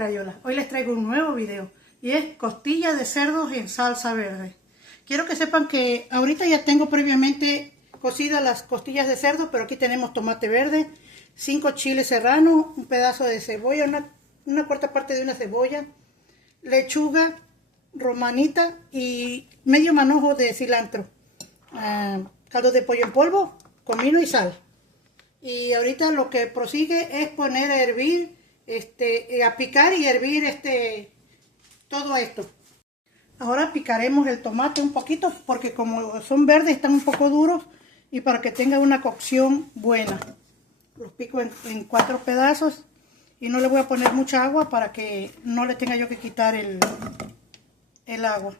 Crayola, hoy les traigo un nuevo video y es costillas de cerdo en salsa verde. Quiero que sepan que ahorita ya tengo previamente cocidas las costillas de cerdo, pero aquí tenemos tomate verde, 5 chiles serranos, un pedazo de cebolla, una cuarta parte de una cebolla, lechuga romanita y medio manojo de cilantro, caldo de pollo en polvo, comino y sal. Y ahorita lo que prosigue es poner a hervir, a picar y hervir todo esto. Ahora picaremos el tomate un poquito porque como son verdes están un poco duros y para que tenga una cocción buena. Los pico en 4 pedazos y no le voy a poner mucha agua para que no le tenga yo que quitar el agua.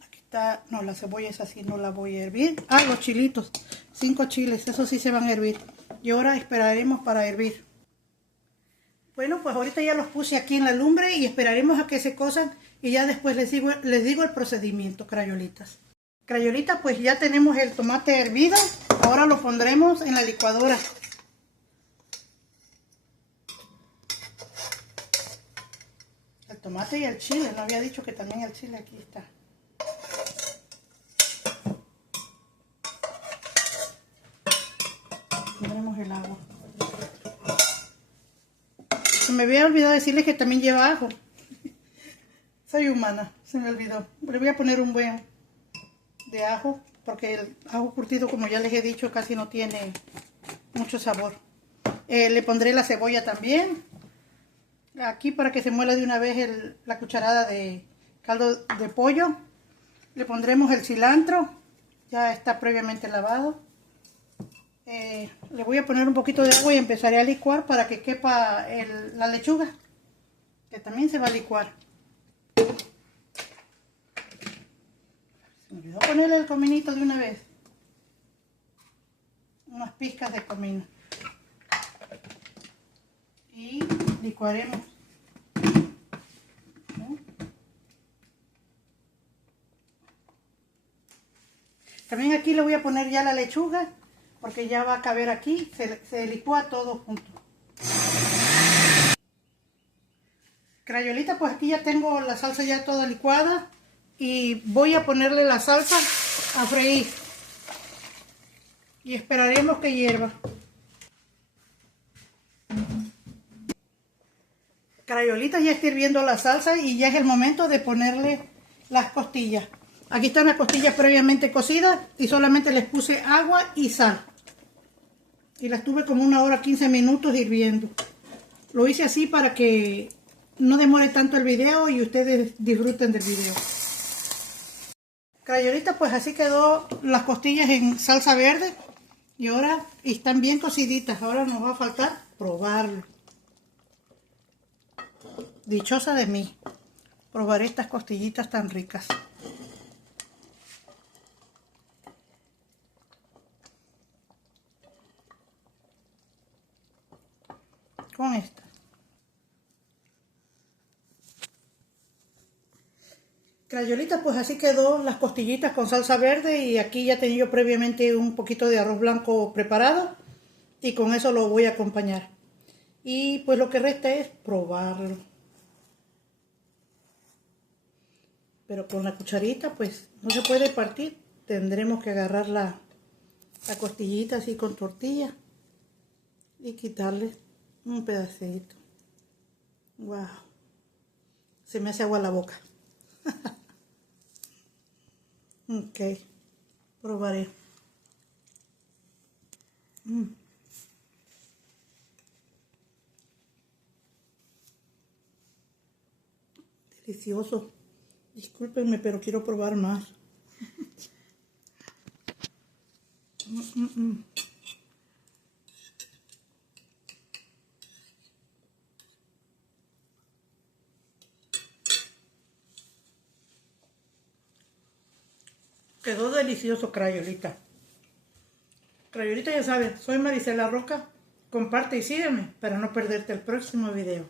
Aquí está, no, la cebolla es así, no la voy a hervir. Ah, los chilitos, 5 chiles, esos sí se van a hervir. Y ahora esperaremos para hervir. Bueno, pues ahorita ya los puse aquí en la lumbre y esperaremos a que se cosan y ya después les digo el procedimiento, crayolitas. Crayolitas, pues ya tenemos el tomate hervido, ahora lo pondremos en la licuadora. El tomate y el chile, no había dicho que también el chile aquí está. Pondremos el agua. Se me había olvidado decirles que también lleva ajo. Soy humana, se me olvidó. Le voy a poner un buen de ajo, porque el ajo curtido, como ya les he dicho, casi no tiene mucho sabor. Le pondré la cebolla también. Aquí para que se muela de una vez la cucharada de caldo de pollo. Le pondremos el cilantro, ya está previamente lavado. Le voy a poner un poquito de agua y empezaré a licuar para que quepa la lechuga, que también se va a licuar. Se me olvidó ponerle el cominito de una vez, unas pizcas de comino, y licuaremos. También aquí le voy a poner ya la lechuga, porque ya va a caber aquí, se licúa todo junto. Crayolita, pues aquí ya tengo la salsa ya toda licuada y voy a ponerle la salsa a freír y esperaremos que hierva. Crayolita, ya está hirviendo la salsa y ya es el momento de ponerle las costillas. Aquí están las costillas previamente cocidas y solamente les puse agua y sal. Y las tuve como 1 hora 15 minutos hirviendo. Lo hice así para que no demore tanto el video y ustedes disfruten del video. Crayolita, pues así quedó las costillas en salsa verde. Y ahora están bien cociditas. Ahora nos va a faltar probarlo. Dichosa de mí. Probaré estas costillitas tan ricas. Con esta. Crayolita, pues así quedó las costillitas con salsa verde y aquí ya tenía yo previamente un poquito de arroz blanco preparado y con eso lo voy a acompañar. Y pues lo que resta es probarlo. Pero con la cucharita pues no se puede partir, tendremos que agarrar la costillita así con tortilla y quitarle un pedacito. Wow, se me hace agua la boca. Ok, probaré. Delicioso. Discúlpenme, pero quiero probar más. Quedó delicioso, Crayolita. Crayolita, ya sabes, soy Marisela Roca. Comparte y sígueme para no perderte el próximo video.